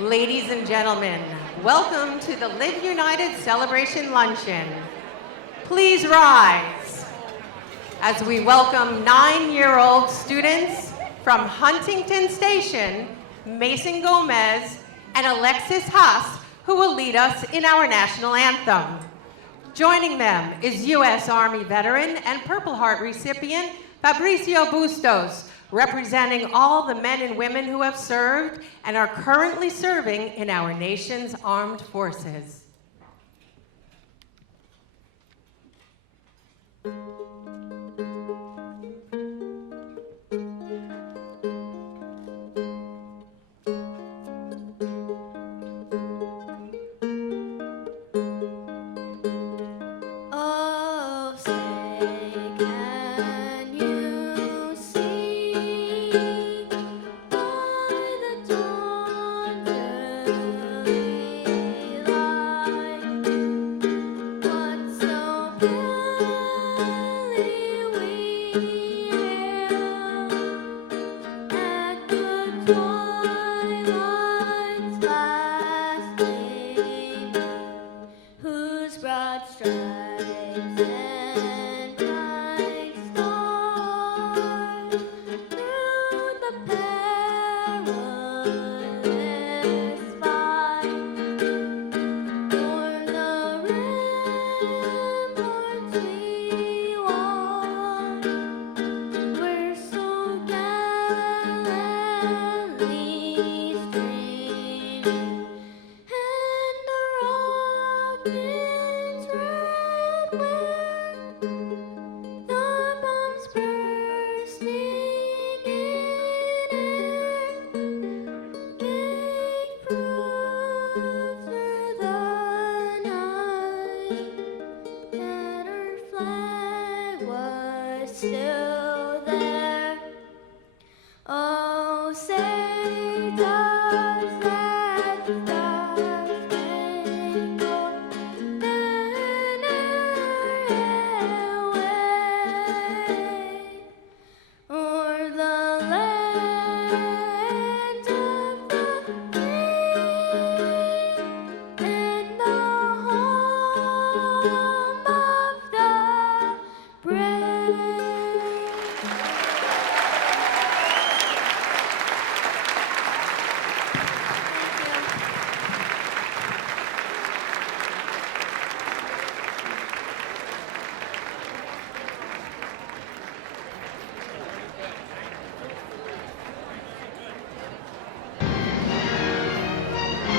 Ladies and gentlemen, welcome to the Live United Celebration Luncheon. Please rise as we welcome 9-year-old students from Huntington Station, Mason Gomez and Alexis Haas, who will lead us in our national anthem. Joining them is U.S. Army veteran and Purple Heart recipient Fabricio Bustos, representing all the men and women who have served and are currently serving in our nation's armed forces.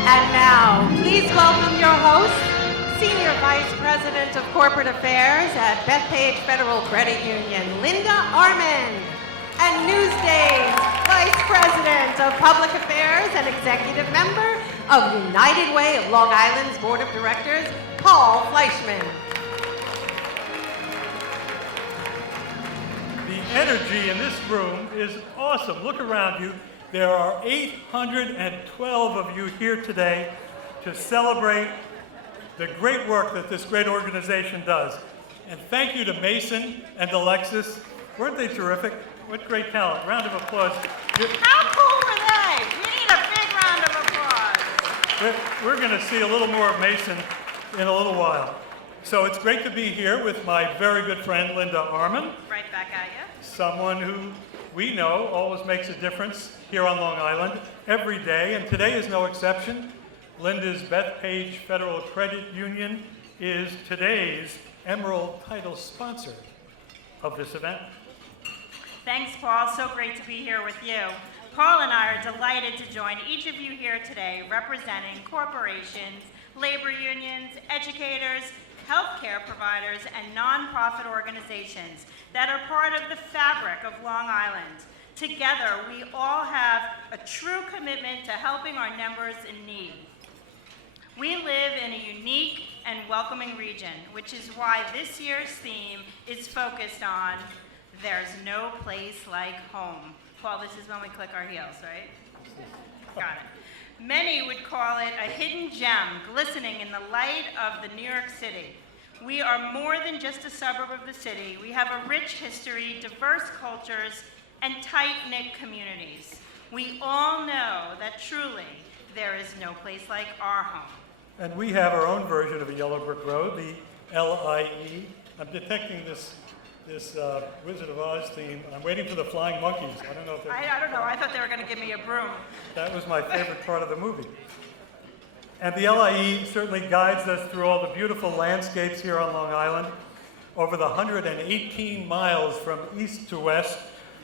And now, please welcome your host, Senior Vice President of Corporate Affairs at Bethpage Federal Credit Union, Linda Arman, and Newsday's Vice President of Public Affairs and Executive Member of United Way of Long Island's Board of Directors, Paul Fleischman. The energy in this room is awesome. Look around you. There are 812 of you here today to celebrate the great work that this great organization does. And thank you to Mason and Alexis. Weren't they terrific? What great talent. Round of applause. How cool were they? We need a big round of applause. We're going to see a little more of Mason in a little while. So it's great to be here with my very good friend, Linda Arman. Right back at you. Someone who we know always makes a difference here on Long Island every day, and today is no exception. Linda's Bethpage Federal Credit Union is today's Emerald Title sponsor of this event. Thanks, Paul. So great to be here with you. Paul and I are delighted to join each of you here today representing corporations, labor unions, educators, healthcare providers, and nonprofit organizations that are part of the fabric of Long Island. Together, we all have a true commitment to helping our members in need. We live in a unique and welcoming region, which is why this year's theme is focused on There's No Place Like Home. Paul, this is when we click our heels, right? Got it. Many would call it a hidden gem glistening in the light of the New York City. We are more than just a suburb of the city. We have a rich history, diverse cultures, and tight-knit communities. We all know that truly there is no place like our home. And we have our own version of a Yellow Brick Road, the LIE. I'm detecting this Wizard of Oz theme. I'm waiting for the flying monkeys. I don't know if they're... I don't know, I thought they were gonna give me a broom. That was my favorite part of the movie. And the LIE certainly guides us through all the beautiful landscapes here on Long Island, over the 118 miles from east to west.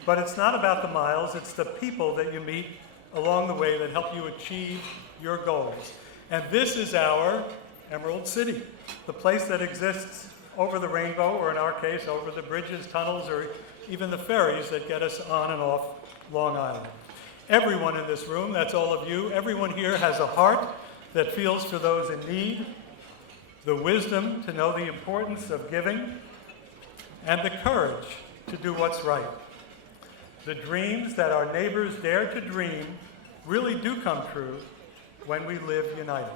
But it's not about the miles, it's the people that you meet along the way that help you achieve your goals. And this is our Emerald City, the place that exists over the rainbow, or in our case, over the bridges, tunnels, or even the ferries that get us on and off Long Island. Everyone in this room, that's all of you, everyone here has a heart that feels for those in need, the wisdom to know the importance of giving, and the courage to do what's right. The dreams that our neighbors dare to dream really do come true when we live united.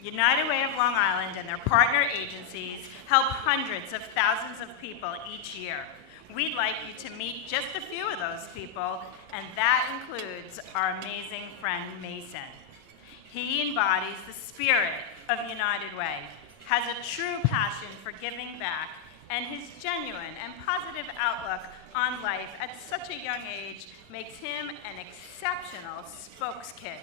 United Way of Long Island and their partner agencies help hundreds of thousands of people each year. We'd like you to meet just a few of those people, and that includes our amazing friend Mason. He embodies the spirit of United Way, has a true passion for giving back, and his genuine and positive outlook on life at such a young age makes him an exceptional spokeskid.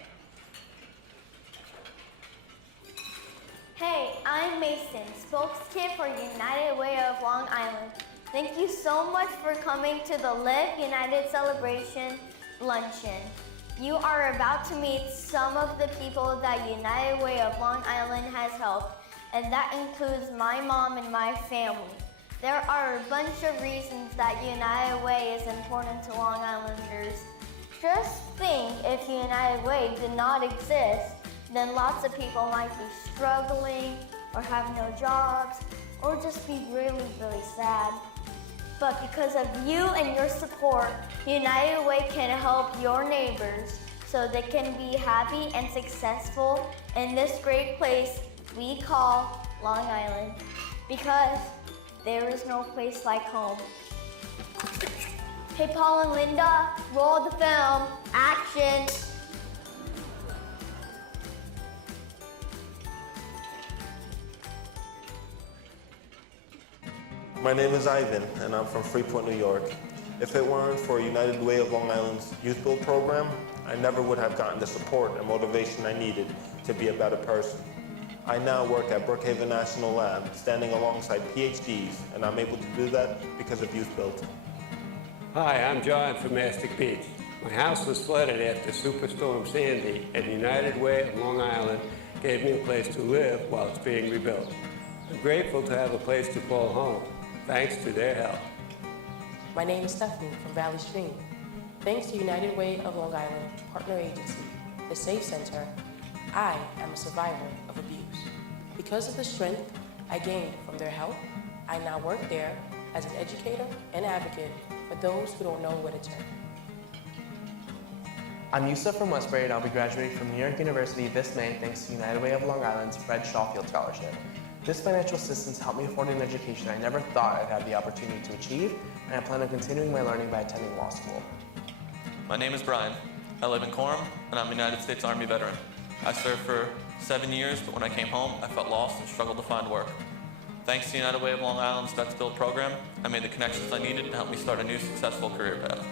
Hey, I'm Mason, spokeskid for United Way of Long Island. Thank you so much for coming to the Live United Celebration Luncheon. You are about to meet some of the people that United Way of Long Island has helped, and that includes my mom and my family. There are a bunch of reasons that United Way is important to Long Islanders. Just think, if United Way did not exist, then lots of people might be struggling or have no jobs or just be really, really sad. But because of you and your support, United Way can help your neighbors so they can be happy and successful in this great place we call Long Island, because there is no place like home. Hey, Paul and Linda, roll the film. Action. My name is Ivan, and I'm from Freeport, New York. If it weren't for United Way of Long Island's Youth Build program, I never would have gotten the support and motivation I needed to be a better person. I now work at Brookhaven National Lab, standing alongside PhDs, and I'm able to do that because of Youth Build. Hi, I'm John from Mastic Beach. My house was flooded after Superstorm Sandy, and United Way of Long Island gave me a place to live while it's being rebuilt. I'm grateful to have a place to call home, thanks to their help. My name is Stephanie from Valley Stream. Thanks to United Way of Long Island Partner Agency, the Safe Center, I am a survivor of abuse. Because of the strength I gained from their help, I now work there as an educator and advocate for those who don't know where to turn. I'm Yusuf from Westbury, and I'll be graduating from New York University this May thanks to United Way of Long Island's Fred Schaufield Scholarship. This financial assistance helped me afford an education I never thought I'd have the opportunity to achieve, and I plan on continuing my learning by attending law school. My name is Brian. I live in Coram, and I'm a United States Army veteran. I served for 7 years, but when I came home, I felt lost and struggled to find work. Thanks to United Way of Long Island's Vets Build program, I made the connections I needed to help me start a new successful career path.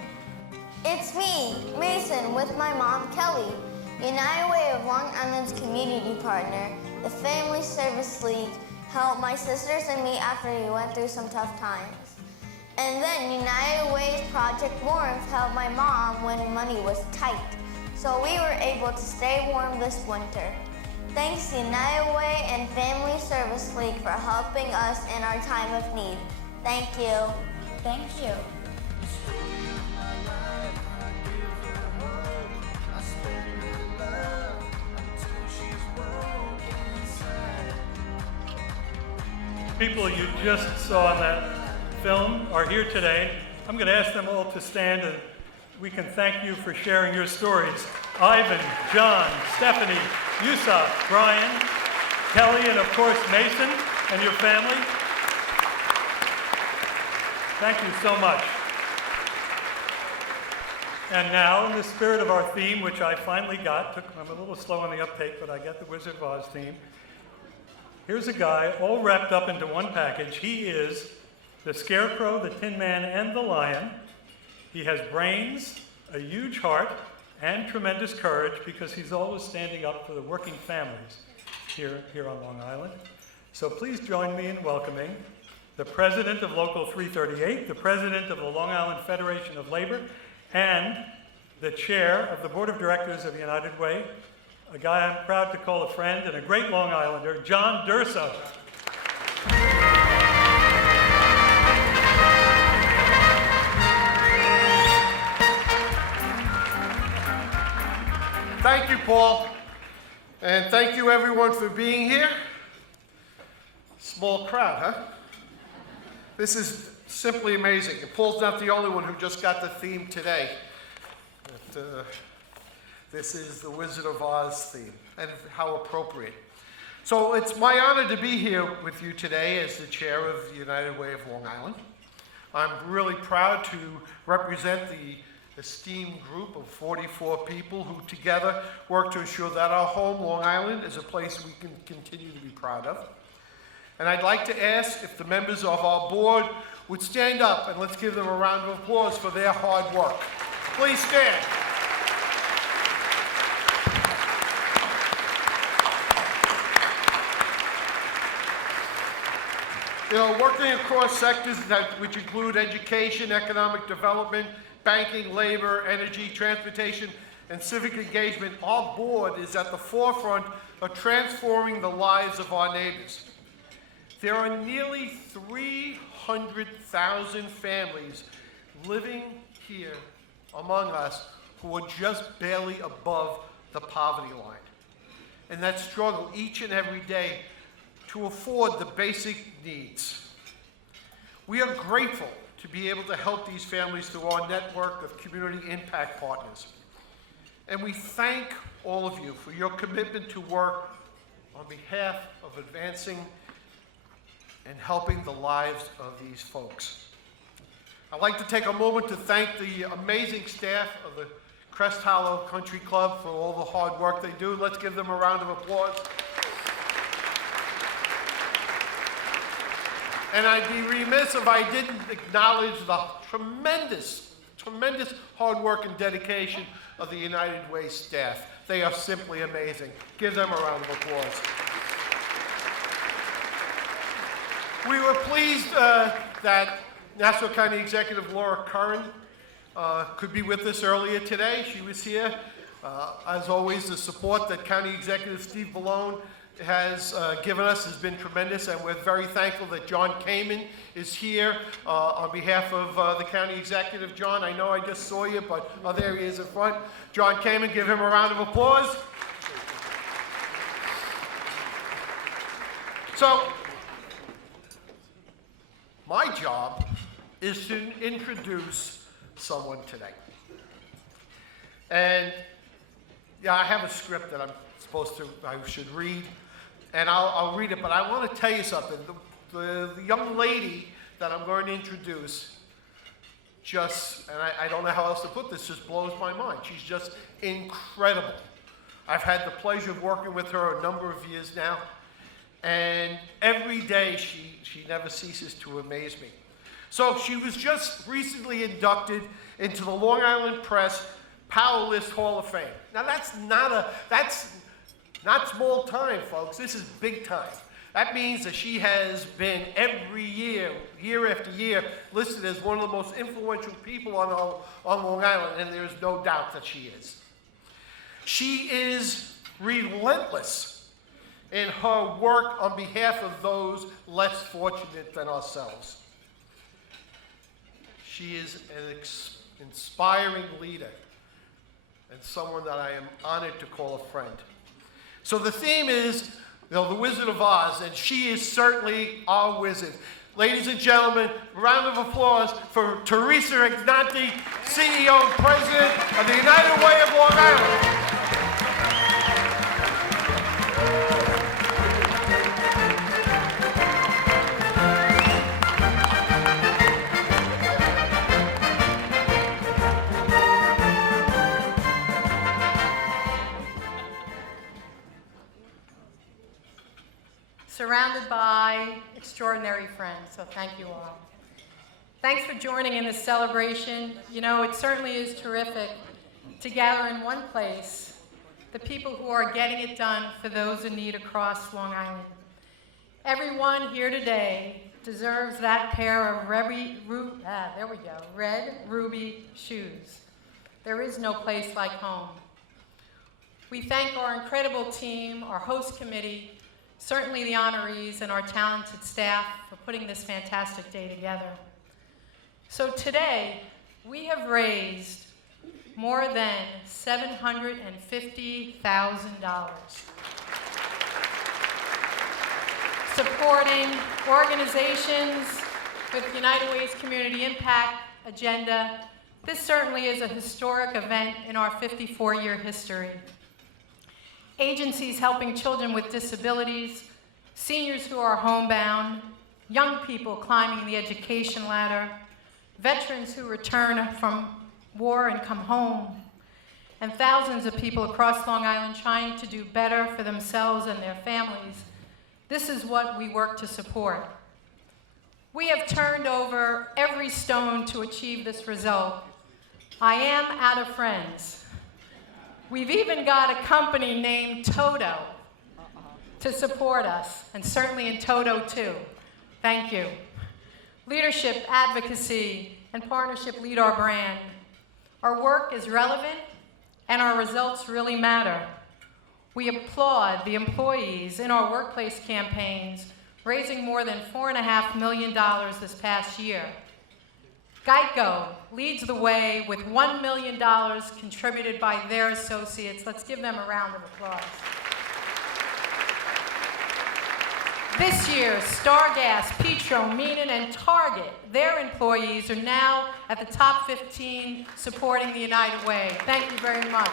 It's me, Mason, with my mom, Kelly. United Way of Long Island's community partner, the Family Service League, helped my sisters and me after we went through some tough times. And then United Way's Project Warmth helped my mom when money was tight, so we were able to stay warm this winter. Thanks to United Way and Family Service League for helping us in our time of need. Thank you. Thank you. People you just saw in that film are here today. I'm going to ask them all to stand, and we can thank you for sharing your stories. Ivan, John, Stephanie, Yusuf, Brian, Kelly, and of course Mason and your family. Thank you so much. And now, in the spirit of our theme, which I finally got, I'm a little slow on the uptake, but I got the Wizard of Oz theme. Here's a guy all wrapped up into one package. He is the Scarecrow, the Tin Man, and the Lion. He has brains, a huge heart, and tremendous courage because he's always standing up for the working families here on Long Island. So please join me in welcoming the president of Local 338, the president of the Long Island Federation of Labor, and the chair of the board of directors of United Way, a guy I'm proud to call a friend and a great Long Islander, John Durso. Thank you, Paul. And thank you, everyone, for being here. Small crowd, huh? This is simply amazing. And Paul's not the only one who just got the theme today. But, this is the Wizard of Oz theme, and how appropriate. So it's my honor to be here with you today as the chair of the United Way of Long Island. I'm really proud to represent the esteemed group of 44 people who together work to ensure that our home, Long Island, is a place we can continue to be proud of. And I'd like to ask if the members of our board would stand up, and let's give them a round of applause for their hard work. Please stand. You know, working across sectors which include education, economic development, banking, labor, energy, transportation, and civic engagement, our board is at the forefront of transforming the lives of our neighbors. There are nearly 300,000 families living here among us who are just barely above the poverty line, and that struggle each and every day to afford the basic needs. We are grateful to be able to help these families through our network of community impact partners. And we thank all of you for your commitment to work on behalf of advancing and helping the lives of these folks. I'd like to take a moment to thank the amazing staff of the Crest Hollow Country Club for all the hard work they do. Let's give them a round of applause. And I'd be remiss if I didn't acknowledge the tremendous hard work and dedication of the United Way staff. They are simply amazing. Give them a round of applause. We were pleased that Nassau County Executive Laura Curran could be with us earlier today. She was here. As always, the support that County Executive Steve Ballone has given us has been tremendous, and we're very thankful that John Kamen is here on behalf of the county executive. John, I know I just saw you, but there he is in front. John Kamen, give him a round of applause. So, my job is to introduce someone today. And yeah, I have a script that I should read. And I'll read it, but I want to tell you something. The young lady that I'm going to introduce and I don't know how else to put this, just blows my mind. She's just incredible. I've had the pleasure of working with her a number of years now, and every day she never ceases to amaze me. So she was just recently inducted into the Long Island Press Power List Hall of Fame. Now that's not small time, folks. This is big time. That means that she has been every year, year after year, listed as one of the most influential people on Long Island, and there's no doubt that she is. She is relentless in her work on behalf of those less fortunate than ourselves. She is an inspiring leader and someone that I am honored to call a friend. So the theme is, the Wizard of Oz, and she is certainly our wizard. Ladies and gentlemen, a round of applause for Teresa Ignati, CEO and President of the United Way of Long Island. surrounded by extraordinary friends, so thank you all. Thanks for joining in this celebration. You know, it certainly is terrific to gather in one place the people who are getting it done for those in need across Long Island. Everyone here today deserves that pair of red ruby shoes. There is no place like home. We thank our incredible team, our host committee, certainly the honorees, and our talented staff for putting this fantastic day together. So today, we have raised more than $750,000 supporting organizations with United Way's Community Impact agenda. This certainly is a historic event in our 54-year history. Agencies helping children with disabilities, seniors who are homebound, young people climbing the education ladder, veterans who return from war and come home, and thousands of people across Long Island trying to do better for themselves and their families. This is what we work to support. We have turned over every stone to achieve this result. I am out of friends. We've even got a company named Toto to support us, and certainly in Toto too. Thank you. Leadership, advocacy, and partnership lead our brand. Our work is relevant, and our results really matter. We applaud the employees in our workplace campaigns, raising more than $4.5 million this past year. Geico leads the way with $1 million contributed by their associates. Let's give them a round of applause. This year, Stargas, Petro, Meenan, and Target, their employees are now at the top 15 supporting the United Way. Thank you very much.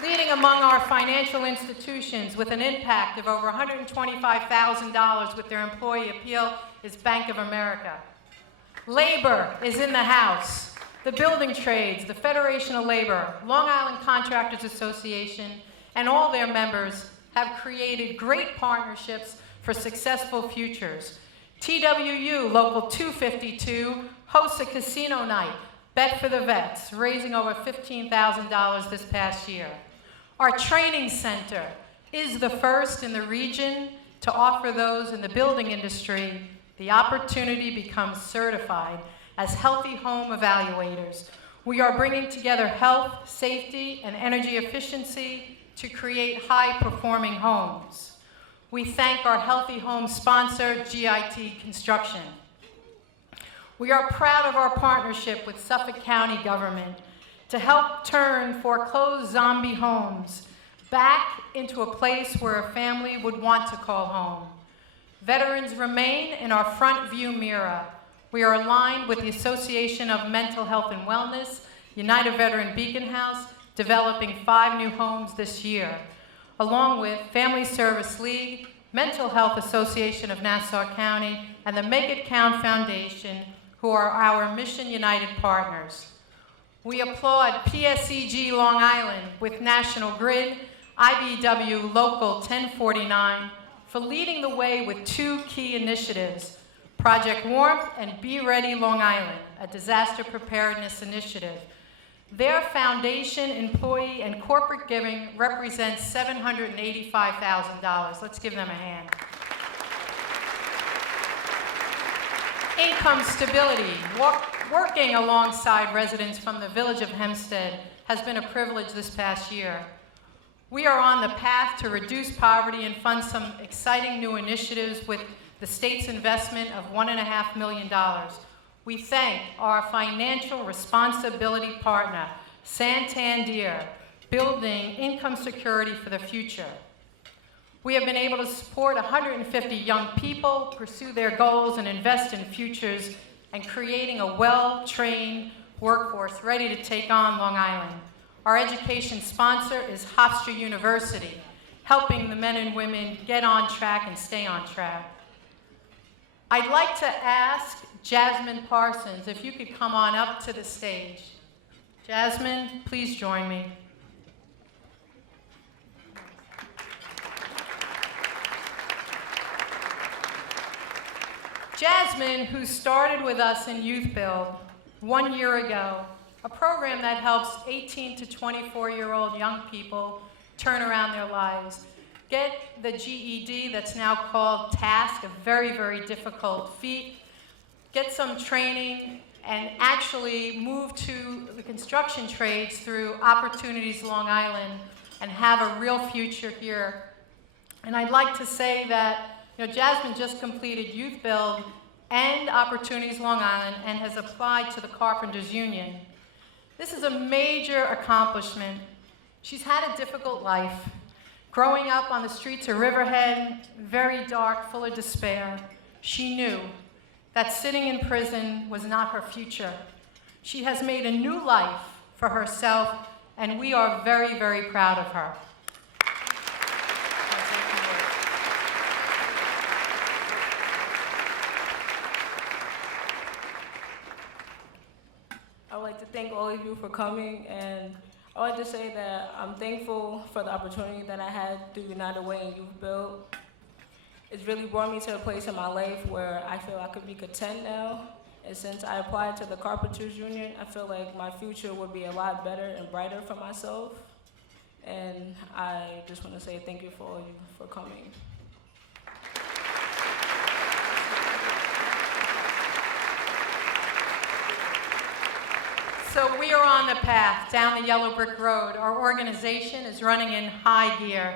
Leading among our financial institutions with an impact of over $125,000 with their employee appeal is Bank of America. Labor is in the house. The building trades, the Federation of Labor, Long Island Contractors Association, and all their members have created great partnerships for successful futures. TWU Local 252 hosts a casino night, Bet for the Vets, raising over $15,000 this past year. Our training center is the first in the region to offer those in the building industry the opportunity to become certified as healthy home evaluators. We are bringing together health, safety, and energy efficiency to create high-performing homes. We thank our Healthy Home sponsor, GIT Construction. We are proud of our partnership with Suffolk County government to help turn foreclosed zombie homes back into a place where a family would want to call home. Veterans remain in our front view mirror. We are aligned with the Association of Mental Health and Wellness, United Veteran Beacon House, developing 5 new homes this year, along with Family Service League, Mental Health Association of Nassau County, and the Make It Count Foundation, who are our Mission United partners. We applaud PSEG Long Island with National Grid, IBEW Local 1049, for leading the way with 2 key initiatives, Project Warmth and Be Ready Long Island, a disaster preparedness initiative. Their foundation, employee, and corporate giving represents $785,000. Let's give them a hand. Income stability. Working alongside residents from the village of Hempstead has been a privilege this past year. We are on the path to reduce poverty and fund some exciting new initiatives with the state's investment of $1.5 million. We thank our financial responsibility partner, Santander, building income security for the future. We have been able to support 150 young people pursue their goals and invest in futures and creating a well-trained workforce ready to take on Long Island. Our education sponsor is Hofstra University, helping the men and women get on track and stay on track. I'd like to ask Jasmine Parsons if you could come on up to the stage. Jasmine, please join me. Jasmine, who started with us in Youth Build 1 year ago, a program that helps 18 to 24-year-old young people turn around their lives, get the GED that's now called TASK, a very, very difficult feat, get some training, and actually move to the construction trades through Opportunities Long Island and have a real future here. And I'd like to say that Jasmine just completed Youth Build and Opportunities Long Island and has applied to the Carpenters Union. This is a major accomplishment. She's had a difficult life. Growing up on the streets of Riverhead, very dark, full of despair, she knew that sitting in prison was not her future. She has made a new life for herself, and we are very, very proud of her. I would like to thank all of you for coming, and I would like to say that I'm thankful for the opportunity that I had through United Way and Youth Build. It's really brought me to a place in my life where I feel I could be content now, and since I applied to the Carpenters Union, I feel like my future would be a lot better and brighter for myself, and I just want to say thank you for all of you for coming. So we are on the path down the yellow brick road. Our organization is running in high gear.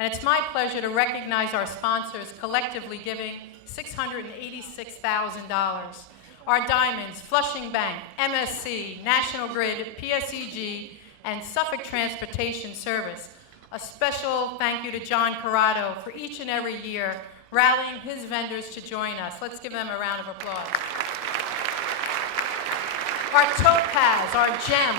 And it's my pleasure to recognize our sponsors collectively giving $686,000. Our diamonds, Flushing Bank, MSC, National Grid, PSEG, and Suffolk Transportation Service. A special thank you to John Corrado for each and every year rallying his vendors to join us. Let's give them a round of applause. Our Topaz, our Gem,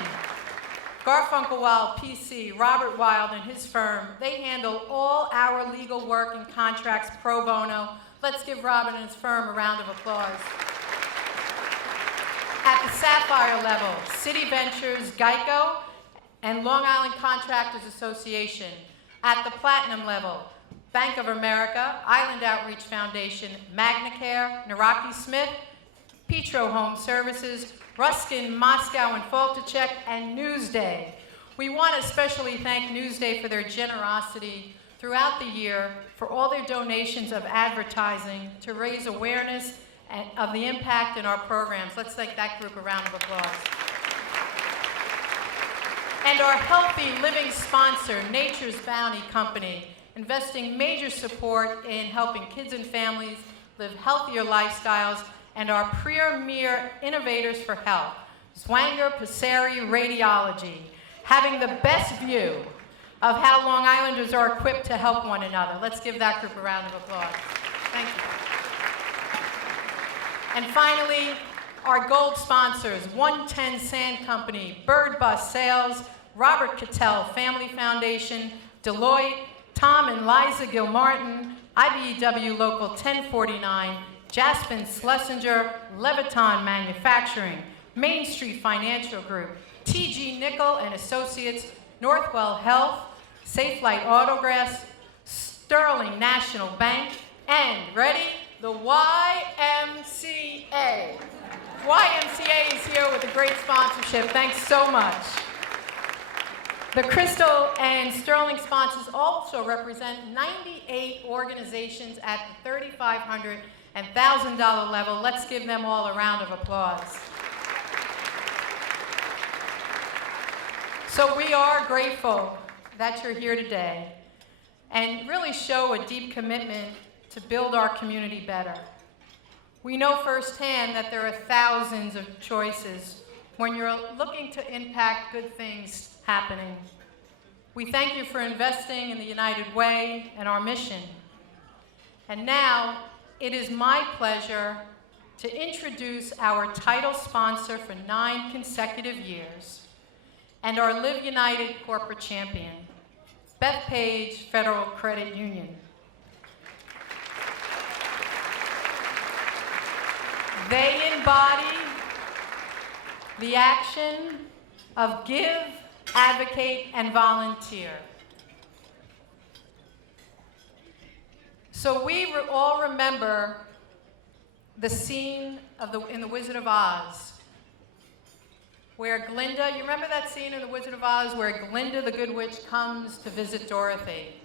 Garfunkel Wild PC, Robert Wild and his firm, they handle all our legal work and contracts pro bono. Let's give Robert and his firm a round of applause. At the Sapphire level, City Ventures, Geico, and Long Island Contractors Association. At the Platinum level, Bank of America, Island Outreach Foundation, MagnaCare, Naraki Smith, Petro Home Services, Ruskin, Moscow, and Faltachek, and Newsday. We want to especially thank Newsday for their generosity throughout the year for all their donations of advertising to raise awareness of the impact in our programs. Let's thank that group a round of applause. And our Healthy Living sponsor, Nature's Bounty Company, investing major support in helping kids and families live healthier lifestyles, and our premier innovators for health, Zwanger Passeri Radiology, having the best view of how Long Islanders are equipped to help one another. Let's give that group a round of applause. Thank you. And finally, our gold sponsors, 110 Sand Company, Bird Bus Sales, Robert Cattell Family Foundation, Deloitte, Tom and Liza Gilmartin, IBEW Local 1049, Jaspin Schlesinger, Leviton Manufacturing, Main Street Financial Group, TG Nickel and Associates, Northwell Health, Safe Light Autographs, Sterling National Bank, and ready? The YMCA. YMCA is here with a great sponsorship. Thanks so much. The Crystal and Sterling sponsors also represent 98 organizations at the $3,500 and $1,000 level. Let's give them all a round of applause. So we are grateful that you're here today and really show a deep commitment to build our community better. We know firsthand that there are thousands of choices when you're looking to impact good things happening. We thank you for investing in the United Way and our mission. And now, it is my pleasure to introduce our title sponsor for 9 consecutive years and our Live United corporate champion, Bethpage Federal Credit Union. They embody the action of give, advocate, and volunteer. So we all remember the scene in The Wizard of Oz, where Glinda, you remember that scene in The Wizard of Oz where Glinda the Good Witch comes to visit Dorothy?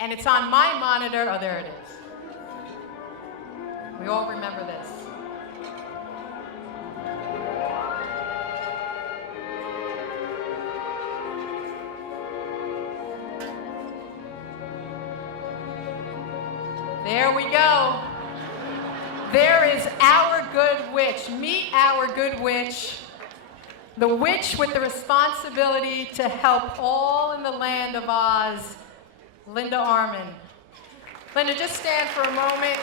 And it's on my monitor. Oh, there it is. We all remember this. There we go. There is our good witch. Meet our good witch. The witch with the responsibility to help all in the land of Oz, Linda Arman. Linda, just stand for a moment.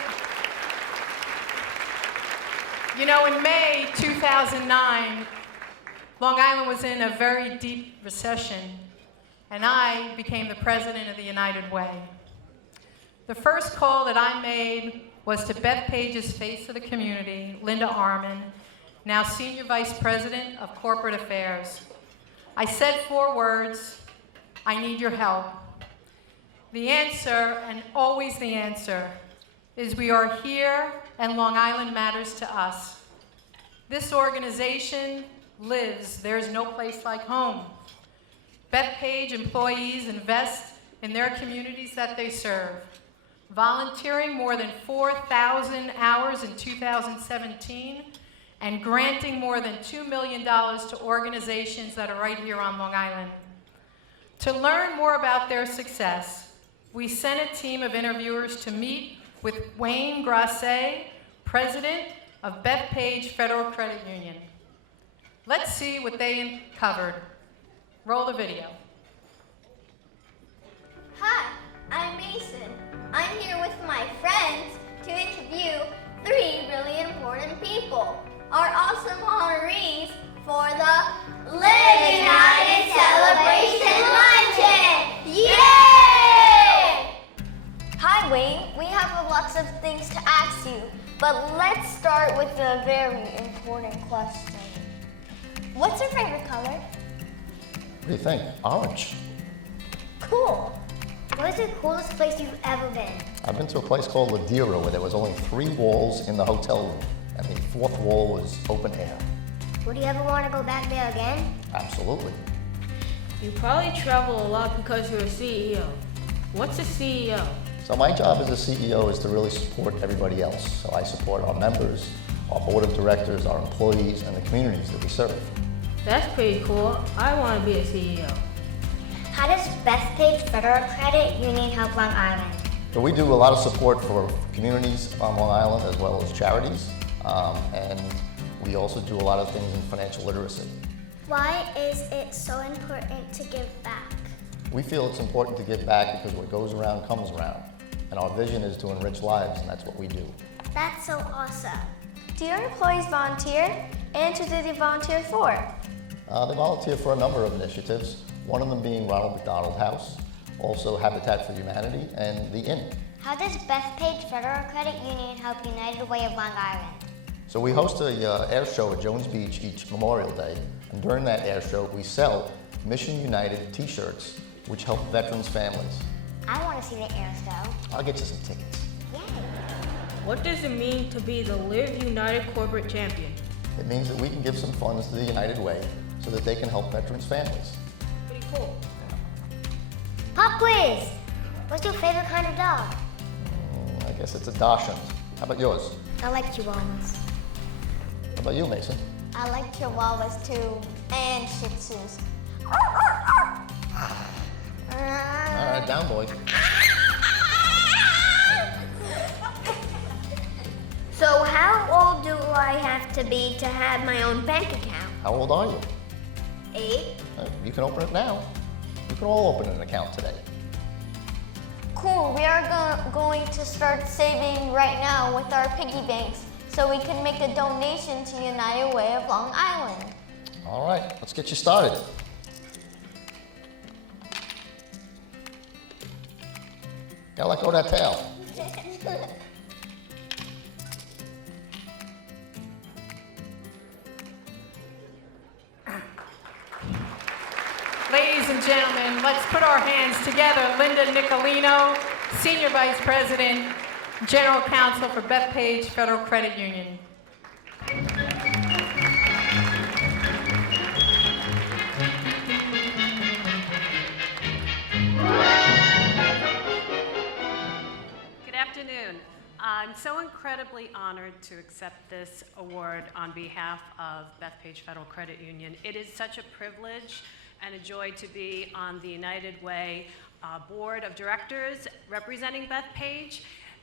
You know, in May 2009, Long Island was in a very deep recession, and I became the president of the United Way. The first call that I made was to Beth Page's face of the community, Linda Arman, now Senior Vice President of Corporate Affairs. I said 4 words: I need your help. The answer, and always the answer, is we are here and Long Island matters to us. This organization lives. There is no place like home. Beth Page employees invest in their communities that they serve, volunteering more than 4,000 hours in 2017 and granting more than $2 million to organizations that are right here on Long Island. To learn more about their success, we sent a team of interviewers to meet with Wayne Grasset, president of Beth Page Federal Credit Union. Let's see what they uncovered. Roll the video. Hi, I'm Mason. I'm here with my friends to interview 3 really important people, our awesome honorees for the Live United Celebration Luncheon! Yay! Hi Wayne, we have lots of things to ask you, but let's start with a very important question. What's your favorite color? What do you think? Orange. Cool. What is the coolest place you've ever been? I've been to a place called Ladera where there was only 3 walls in the hotel room, and the 4th wall was open air. Would you ever want to go back there again? Absolutely. You probably travel a lot because you're a CEO. What's a CEO? So my job as a CEO is to really support everybody else. So I support our members, our board of directors, our employees, and the communities that we serve. That's pretty cool. I want to be a CEO. How does Beth Page Federal Credit Union help Long Island? So we do a lot of support for communities on Long Island as well as charities, and we also do a lot of things in financial literacy. Why is it so important to give back? We feel it's important to give back because what goes around comes around, and our vision is to enrich lives, and that's what we do. That's so awesome. Do your employees volunteer? And who do they volunteer for? They volunteer for a number of initiatives, one of them being Ronald McDonald House, also Habitat for Humanity, and the Inn. How does Beth Page Federal Credit Union help United Way of Long Island? So we host a air show at Jones Beach each Memorial Day, and during that air show we sell Mission United t-shirts which help veterans' families. I want to see the air show. I'll get you some tickets. Yay! What does it mean to be the Live United Corporate Champion? It means that we can give some funds to the United Way so that they can help veterans' families. Pretty cool. Pop quiz! What's your favorite kind of dog? I guess it's a Dachshund. How about yours? I like Chihuahuas. How about you, Mason? I like Chihuahuas too, and Shih Tzus. All right, down, boy. So how old do I have to be to have my own bank account? How old are you? 8. You can open it now. You can all open an account today. Cool, we are going to start saving right now with our piggy banks so we can make a donation to United Way of Long Island. All right, let's get you started. Gotta let go of that tail. Ladies and gentlemen, let's put our hands together. Linda Nicolino, Senior Vice President, General Counsel for Bethpage Federal Credit Union. Good afternoon. I'm so incredibly honored to accept this award on behalf of Bethpage Federal Credit Union. It is such a privilege and a joy to be on the United Way Board of Directors representing Bethpage,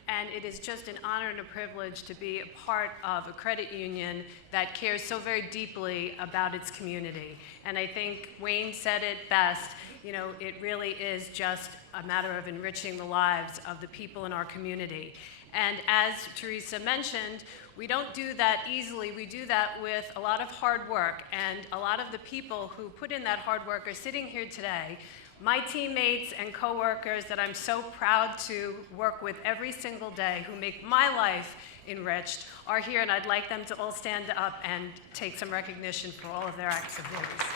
and it is just an honor and a privilege to be a part of a credit union that cares so very deeply about its community. And I think Wayne said it best, you know, it really is just a matter of enriching the lives of the people in our community. And as Teresa mentioned, we don't do that easily. We do that with a lot of hard work, and a lot of the people who put in that hard work are sitting here today. My teammates and coworkers that I'm so proud to work with every single day, who make my life enriched, are here, and I'd like them to all stand up and take some recognition for all of their acts of service.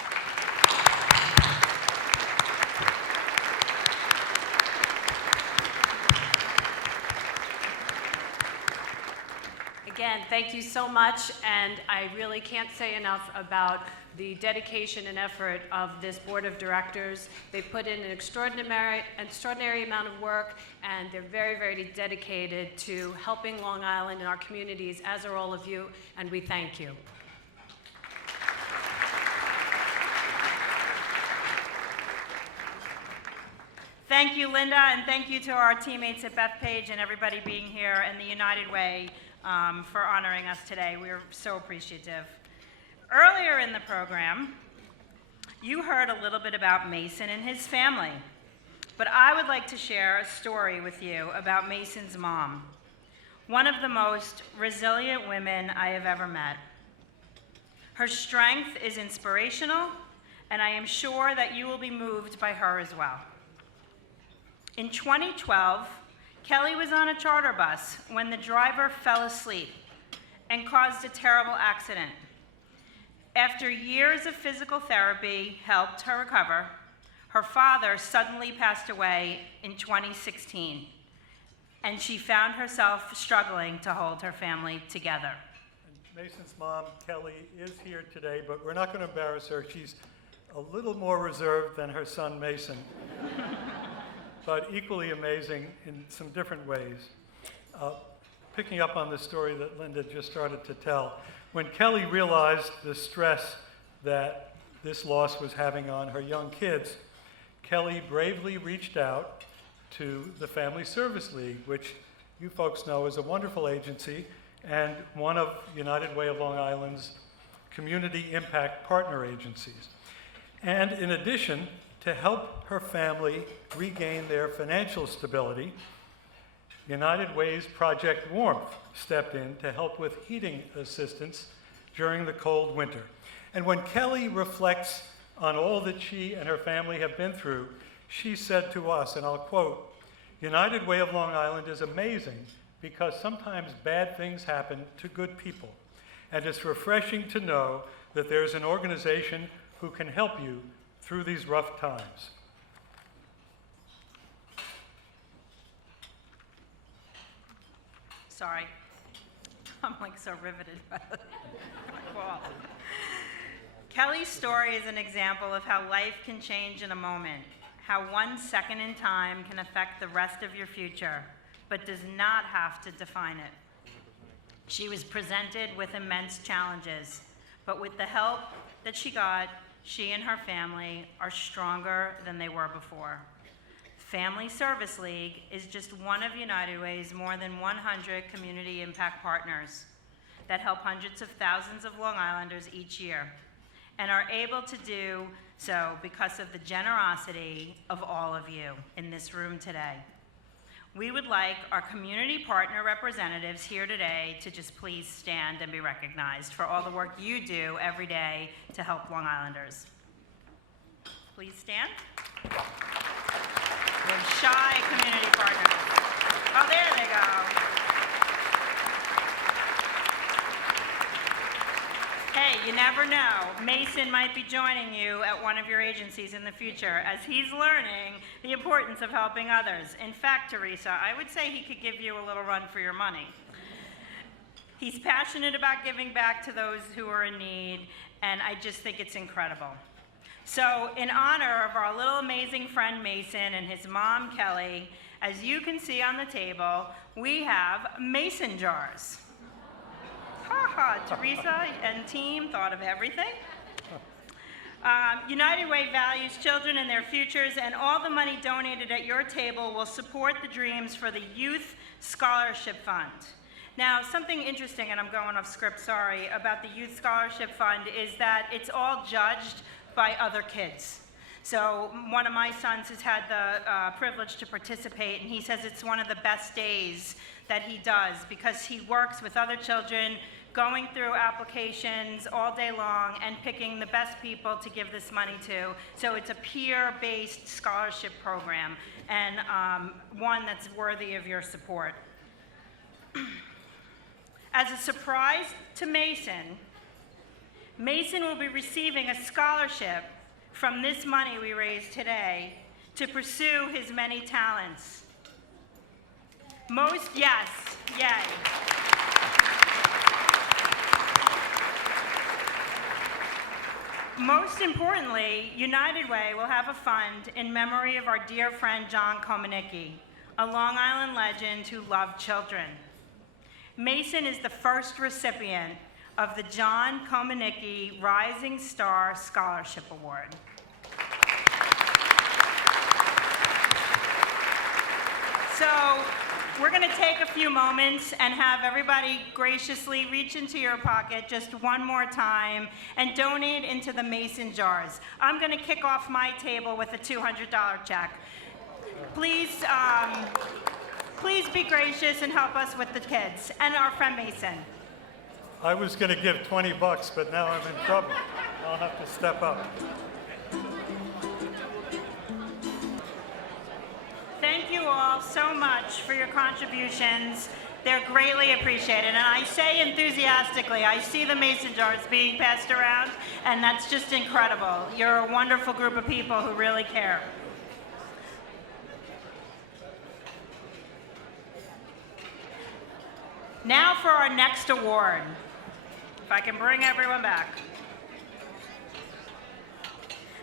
Again, thank you so much, and I really can't say enough about the dedication and effort of this board of directors. They put in an extraordinary amount of work, and they're very, very dedicated to helping Long Island and our communities, as are all of you, and we thank you. Thank you, Linda, and thank you to our teammates at Bethpage and everybody being here and the United Way for honoring us today. We're so appreciative. Earlier in the program, you heard a little bit about Mason and his family, but I would like to share a story with you about Mason's mom, one of the most resilient women I have ever met. Her strength is inspirational, and I am sure that you will be moved by her as well. In 2012, Kelly was on a charter bus when the driver fell asleep and caused a terrible accident. After years of physical therapy helped her recover, her father suddenly passed away in 2016, and she found herself struggling to hold her family together. And Mason's mom, Kelly, is here today, but we're not going to embarrass her. She's a little more reserved than her son, Mason. But equally amazing in some different ways. Picking up on the story that Linda just started to tell, when Kelly realized the stress that this loss was having on her young kids, Kelly bravely reached out to the Family Service League, which you folks know is a wonderful agency and one of United Way of Long Island's community impact partner agencies. And in addition, to help her family regain their financial stability, United Way's Project Warmth stepped in to help with heating assistance during the cold winter. And when Kelly reflects on all that she and her family have been through, she said to us, and I'll quote, "United Way of Long Island is amazing because sometimes bad things happen to good people. And it's refreshing to know that there's an organization who can help you through these rough times." Sorry, I'm like so riveted by the call. Kelly's story is an example of how life can change in a moment, how 1 second in time can affect the rest of your future, but does not have to define it. She was presented with immense challenges, but with the help that she got, she and her family are stronger than they were before. Family Service League is just one of United Way's more than 100 community impact partners that help hundreds of thousands of Long Islanders each year, and are able to do so because of the generosity of all of you in this room today. We would like our community partner representatives here today to just please stand and be recognized for all the work you do every day to help Long Islanders. Please stand. We're shy community partners. Oh, there they go. Hey, you never know. Mason might be joining you at one of your agencies in the future as he's learning the importance of helping others. In fact, Teresa, I would say he could give you a little run for your money. He's passionate about giving back to those who are in need, and I just think it's incredible. So in honor of our little amazing friend Mason and his mom Kelly, as you can see on the table, we have Mason jars. Ha ha, Teresa and team thought of everything. United Way values children and their futures, and all the money donated at your table will support the dreams for the Youth Scholarship Fund. Now, something interesting, and I'm going off script, sorry, about the Youth Scholarship Fund is that it's all judged by other kids. So one of my sons has had the privilege to participate, and he says it's one of the best days that he does because he works with other children, going through applications all day long and picking the best people to give this money to. So it's a peer-based scholarship program, and one that's worthy of your support. As a surprise to Mason, Mason will be receiving a scholarship from this money we raised today to pursue his many talents. Yes, yay. Most importantly, United Way will have a fund in memory of our dear friend John Komanicki, a Long Island legend who loved children. Mason is the first recipient of the John Komanicki Rising Star Scholarship Award. So we're going to take a few moments and have everybody graciously reach into your pocket just one more time and donate into the Mason jars. I'm going to kick off my table with a $200 check. Please be gracious and help us with the kids and our friend Mason. I was going to give $20, but now I'm in trouble. I'll have to step up. Thank you all so much for your contributions. They're greatly appreciated. And I say enthusiastically, I see the Mason jars being passed around, and that's just incredible. You're a wonderful group of people who really care. Now for our next award. If I can bring everyone back.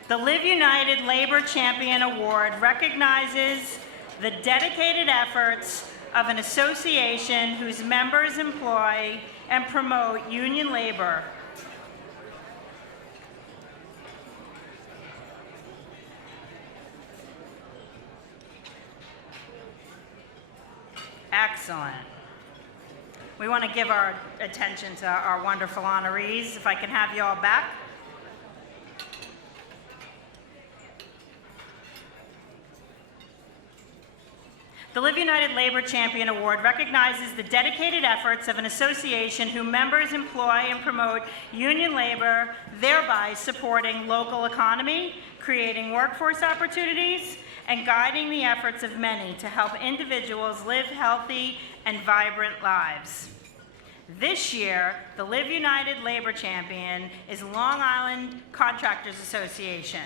The Live United Labor Champion Award recognizes the dedicated efforts of an association whose members employ and promote union labor. Excellent. We want to give our attention to our wonderful honorees. If I can have you all back. The Live United Labor Champion Award recognizes the dedicated efforts of an association whose members employ and promote union labor, thereby supporting local economy, creating workforce opportunities, and guiding the efforts of many to help individuals live healthy and vibrant lives. This year, the Live United Labor Champion is Long Island Contractors Association.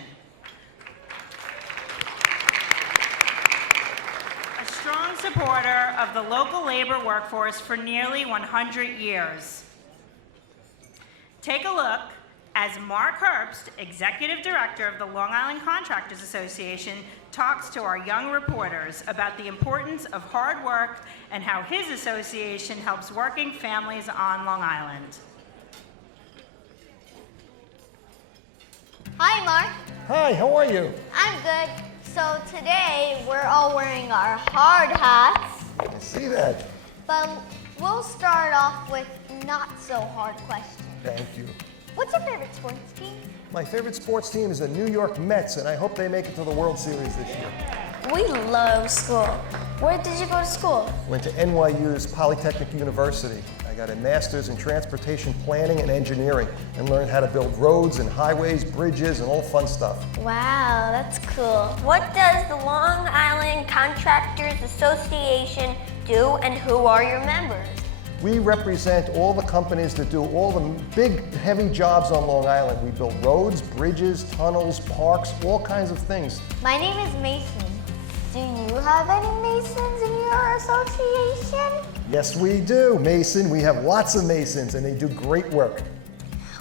A strong supporter of the local labor workforce for nearly 100 years. Take a look as Mark Herbst, Executive Director of the Long Island Contractors Association, talks to our young reporters about the importance of hard work and how his association helps working families on Long Island. Hi, Mark. Hi, how are you? I'm good. So today we're all wearing our hard hats, I see that. but we'll start off with not so hard questions. Thank you. What's your favorite sports team? My favorite sports team is the New York Mets, and I hope they make it to the World Series this year. We love school. Where did you go to school? Went to NYU's Polytechnic University. I got a master's in transportation planning and engineering and learned how to build roads and highways, bridges, and all fun stuff. Wow, that's cool. What does the Long Island Contractors Association do, and who are your members? We represent all the companies that do all the big, heavy jobs on Long Island. We build roads, bridges, tunnels, parks, all kinds of things. My name is Mason. Do you have any Masons in your association? Yes, we do, Mason. We have lots of Masons, and they do great work.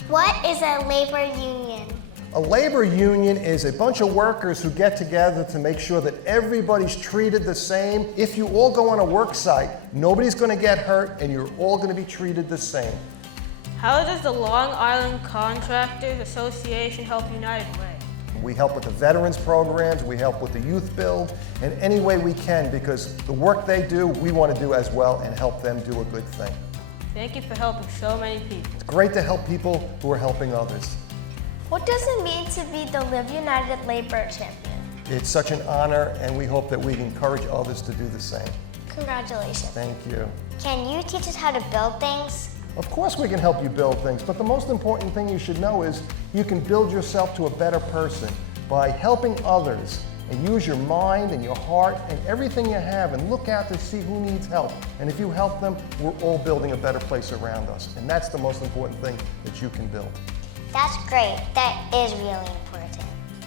What is a labor union? A labor union is a bunch of workers who get together to make sure that everybody's treated the same. If you all go on a work site, nobody's going to get hurt, and you're all going to be treated the same. How does the Long Island Contractors Association help United Way? We help with the veterans programs, we help with the youth build, in any way we can, because the work they do, we want to do as well and help them do a good thing. Thank you for helping so many people. It's great to help people who are helping others. What does it mean to be the Live United Labor Champion? It's such an honor, and we hope that we encourage others to do the same. Congratulations. Thank you. Can you teach us how to build things? Of course we can help you build things, but the most important thing you should know is you can build yourself to a better person by helping others, and use your mind and your heart and everything you have and look out to see who needs help. And if you help them, we're all building a better place around us. And that's the most important thing that you can build. That's great. That is really important.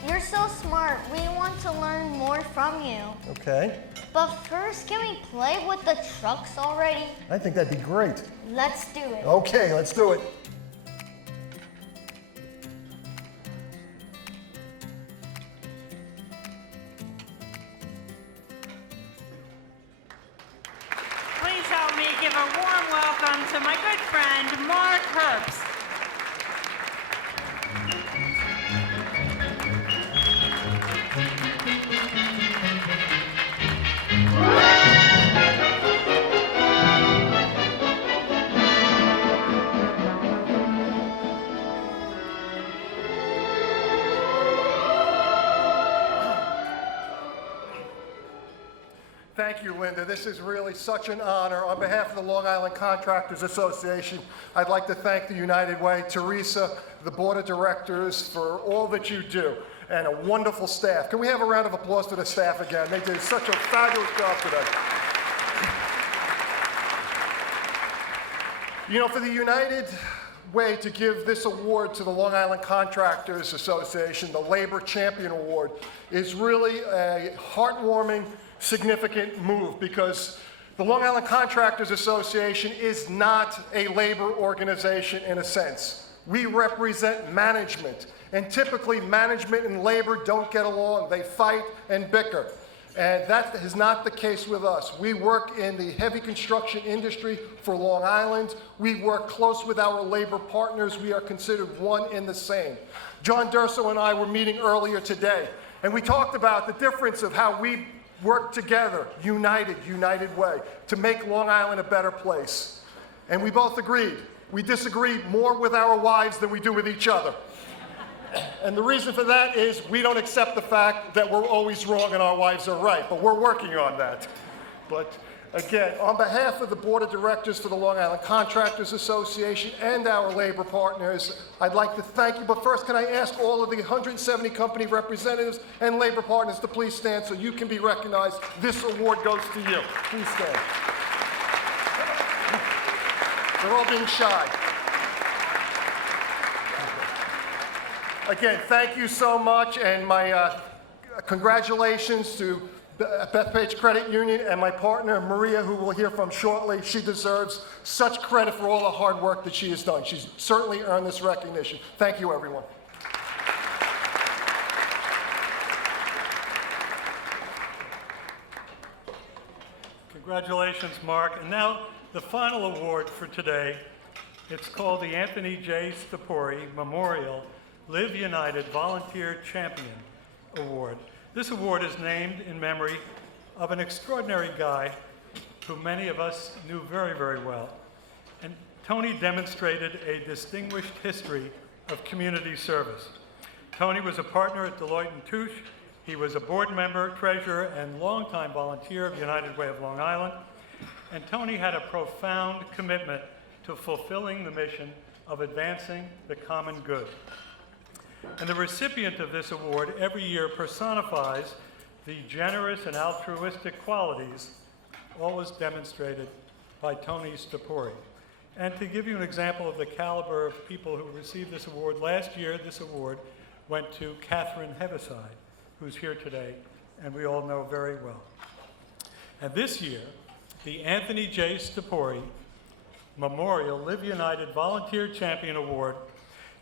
You're so smart. We want to learn more from you. Okay. But first, can we play with the trucks already? I think that'd be great. Let's do it. Okay, let's do it. Please help me give a warm welcome to my good friend, Mark Herbst. Thank you, Linda. This is really such an honor. On behalf of the Long Island Contractors Association, I'd like to thank the United Way, Teresa, the board of directors for all that you do, and a wonderful staff. Can we have a round of applause to the staff again? They did such a fabulous job today. You know, for the United Way to give this award to the Long Island Contractors Association, the Labor Champion Award, is really a heartwarming, significant move, because the Long Island Contractors Association is not a labor organization in a sense. We represent management, and typically management and labor don't get along. They fight and bicker, and that is not the case with us. We work in the heavy construction industry for Long Island. We work close with our labor partners. We are considered one in the same. John Durso and I were meeting earlier today, and we talked about the difference of how we work together, united way, to make Long Island a better place. And we both agreed. We disagree more with our wives than we do with each other. And the reason for that is we don't accept the fact that we're always wrong and our wives are right, but we're working on that. But again, on behalf of the board of directors for the Long Island Contractors Association and our labor partners, I'd like to thank you. But first, can I ask all of the 170 company representatives and labor partners to please stand so you can be recognized. This award goes to you. Please stand. They're all being shy. Again, thank you so much, and my congratulations to Bethpage Credit Union and my partner, Maria, who we'll hear from shortly. She deserves such credit for all the hard work that she has done. She's certainly earned this recognition. Thank you, everyone. Congratulations, Mark. And now the final award for today. It's called the Anthony J. Stapori Memorial Live United Volunteer Champion Award. This award is named in memory of an extraordinary guy who many of us knew very, very well. And Tony demonstrated a distinguished history of community service. Tony was a partner at Deloitte & Touche. He was a board member, treasurer, and longtime volunteer of United Way of Long Island. And Tony had a profound commitment to fulfilling the mission of advancing the common good. And the recipient of this award every year personifies the generous and altruistic qualities always demonstrated by by Tony Stapori. And to give you an example of the caliber of people who received this award, last year this award went to Catherine Heaviside, who's here today, and we all know very well. And this year, the Anthony J. Stapori Memorial Live United Volunteer Champion Award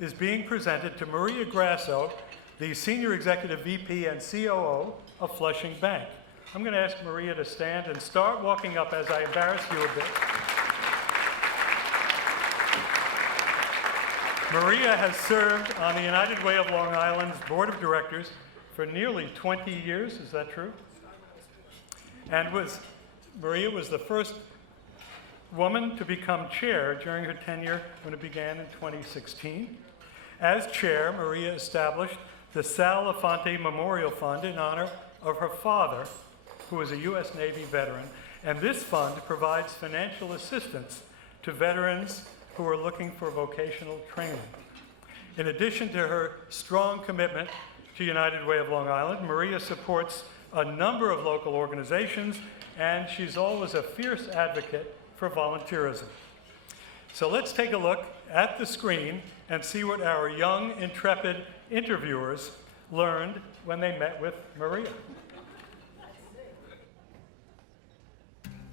is being presented to Maria Grasso, the Senior Executive VP and COO of Flushing Bank. I'm going to ask Maria to stand and start walking up as I embarrass you a bit. Maria has served on the United Way of Long Island's Board of Directors for nearly 20 years, is that true? And Maria was the first woman to become chair during her tenure when it began in 2016. As chair, Maria established the Sal Lafante Memorial Fund in honor of her father, who was a U.S. Navy veteran, and this fund provides financial assistance to veterans who are looking for vocational training. In addition to her strong commitment to United Way of Long Island, Maria supports a number of local organizations, and she's always a fierce advocate for volunteerism. So let's take a look at the screen and see what our young, intrepid interviewers learned when they met with Maria.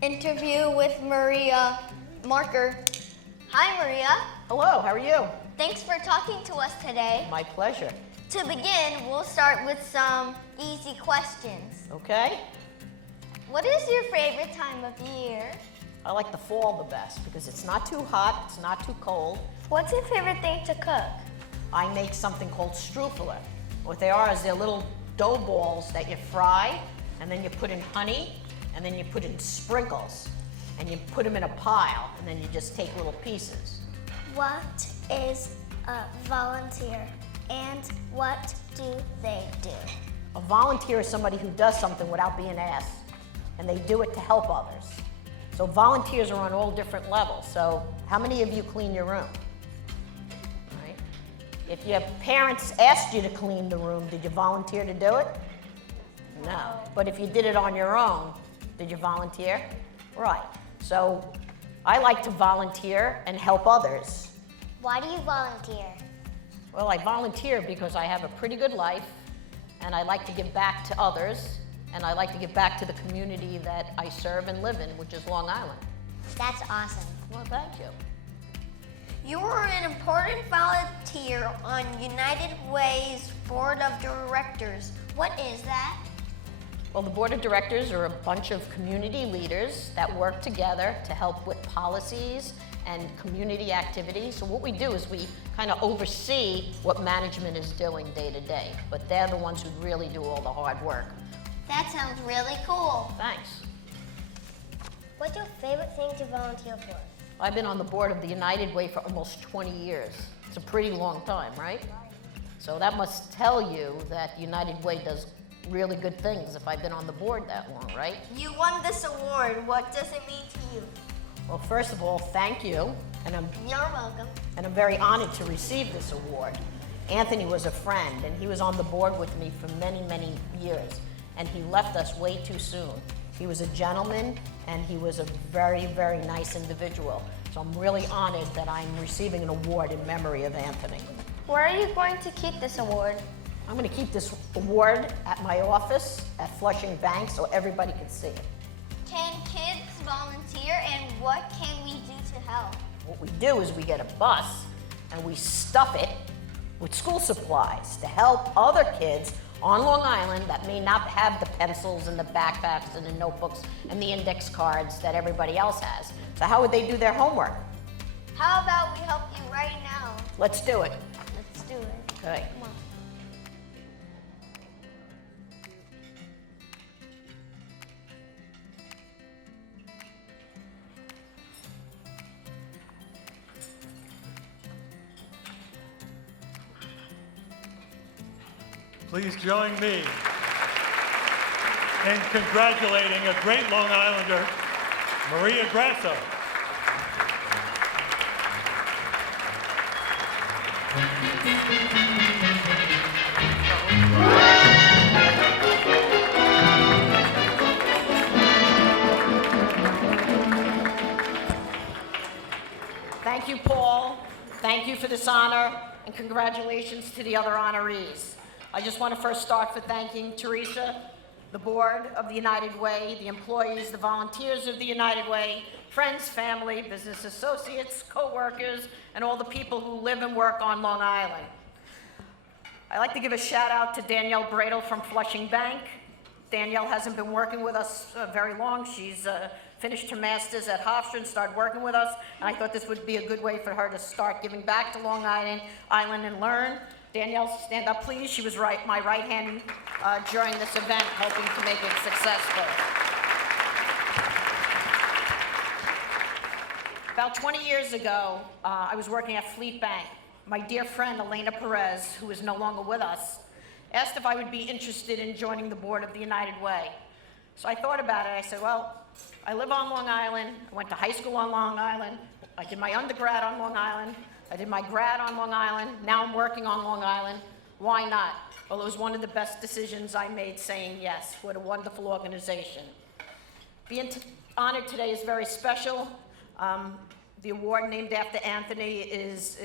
Interview with Maria. Marker. Hi, Maria. Hello, how are you? Thanks for talking to us today. My pleasure. To begin, we'll start with some easy questions. Okay. What is your favorite time of year? I like the fall the best because it's not too hot, it's not too cold. What's your favorite thing to cook? I make something called strufele. What they are is they're little dough balls that you fry, and then you put in honey, and then you put in sprinkles, and you put them in a pile, and then you just take little pieces. What is a volunteer and what do they do? A volunteer is somebody who does something without being asked, and they do it to help others. So volunteers are on all different levels. So how many of you clean your room? Right? If your parents asked you to clean the room, did you volunteer to do it? No. But if you did it on your own, did you volunteer? Right. So I like to volunteer and help others. Why do you volunteer? Well, I volunteer because I have a pretty good life, and I like to give back to others, and I like to give back to the community that I serve and live in, which is Long Island. That's awesome. Well, thank you. You are an important volunteer on United Way's Board of Directors. What is that? Well, the Board of Directors are a bunch of community leaders that work together to help with policies and community activities. So what we do is we kind of oversee what management is doing day to day, but they're the ones who really do all the hard work. That sounds really cool. Thanks. What's your favorite thing to volunteer for? I've been on the board of the United Way for almost 20 years. It's a pretty long time, right? So that must tell you that United Way does really good things if I've been on the board that long, right? You won this award. What does it mean to you? Well, first of all, thank you. You're welcome. And I'm very honored to receive this award. Anthony was a friend, and he was on the board with me for many, many years. And he left us way too soon. He was a gentleman, and he was a very, very nice individual. So I'm really honored that I'm receiving an award in memory of Anthony. Where are you going to keep this award? I'm going to keep this award at my office at Flushing Bank so everybody can see it. Can kids volunteer, and what can we do to help? What we do is we get a bus and we stuff it with school supplies to help other kids on Long Island that may not have the pencils and the backpacks and the notebooks and the index cards that everybody else has. So how would they do their homework? How about we help you right now? Let's do it. Let's do it. Okay. Come on. Please join me in congratulating a great Long Islander, Maria Grasso. and congratulations to the other honorees. I just want to first start for thanking Teresa, the board of the United Way, the employees, the volunteers of the United Way, friends, family, business associates, co-workers, and all the people who live and work on Long Island. I'd like to give a shout out to Danielle Bradle from Flushing Bank. Danielle hasn't been working with us very long. She's finished her master's at Hofstra and started working with us, and I thought this would be a good way for her to start giving back to Long Island and learn. Danielle, stand up, please. She was my right hand during this event, helping to make it successful. About 20 years ago, I was working at Fleet Bank. My dear friend, Elena Perez, who is no longer with us, asked if I would be interested in joining the board of the United Way. So I thought about it. I said, well, I live on Long Island. I went to high school on Long Island. I did my undergrad on Long Island. I did my grad on Long Island. Now I'm working on Long Island. Why not? Well, it was one of the best decisions I made saying yes. What a wonderful organization. Being honored today is very special. The award named after Anthony is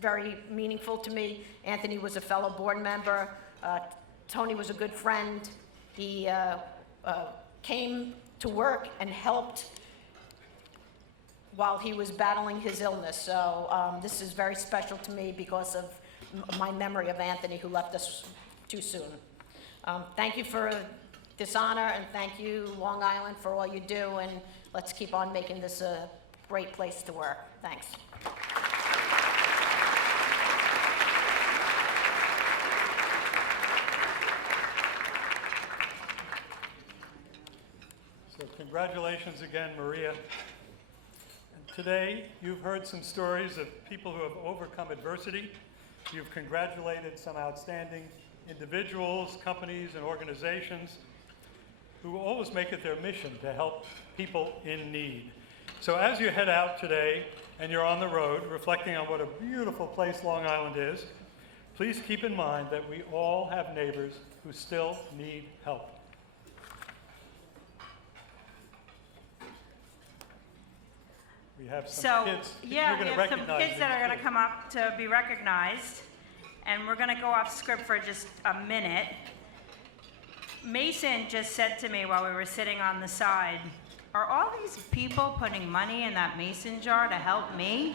very meaningful to me. Anthony was a fellow board member. Tony was a good friend. He came to work and helped while he was battling his illness. So this is very special to me because of my memory of Anthony, who left us too soon. Thank you for this honor, and thank you, Long Island, for all you do, and let's keep on making this a great place to work. Thanks. So congratulations again, Maria. And today, you've heard some stories of people who have overcome adversity. You've congratulated some outstanding individuals, companies, and organizations who always make it their mission to help people in need. So as you head out today and you're on the road reflecting on what a beautiful place Long Island is, please keep in mind that we all have neighbors who still need help. We have some kids. Yeah, You're we gonna have some recognize kids that are going to come up to be recognized, and we're going to go off script for just a minute. Mason just said to me while we were sitting on the side, "Are all these people putting money in that mason jar to help me?"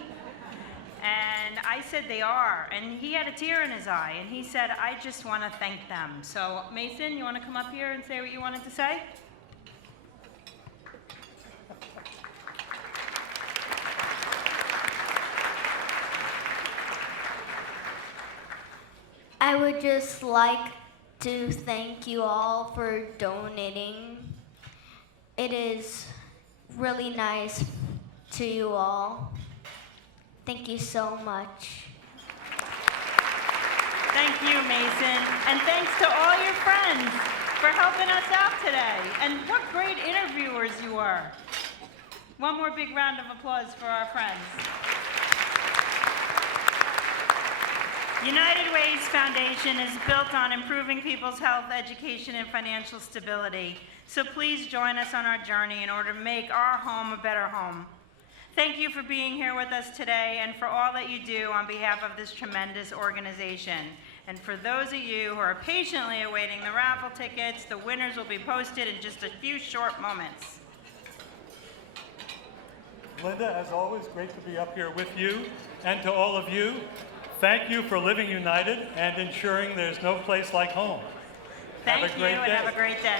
And I said they are, and he had a tear in his eye, and he said, "I just want to thank them." So Mason, you want to come up here and say what you wanted to say? I would just like to thank you all for donating. It is really nice to you all. Thank you so much. Thank you, Mason. And thanks to all your friends for helping us out today. And what great interviewers you are. One more big round of applause for our friends. United Way's foundation is built on improving people's health, education, and financial stability. So please join us on our journey in order to make our home a better home. Thank you for being here with us today and for all that you do on behalf of this tremendous organization. And for those of you who are patiently awaiting the raffle tickets, the winners will be posted in just a few short moments. Linda, as always, great to be up here with you. And to all of you, thank you for living united and ensuring there's no place like home. Thank Have a great you, and day. have a great day.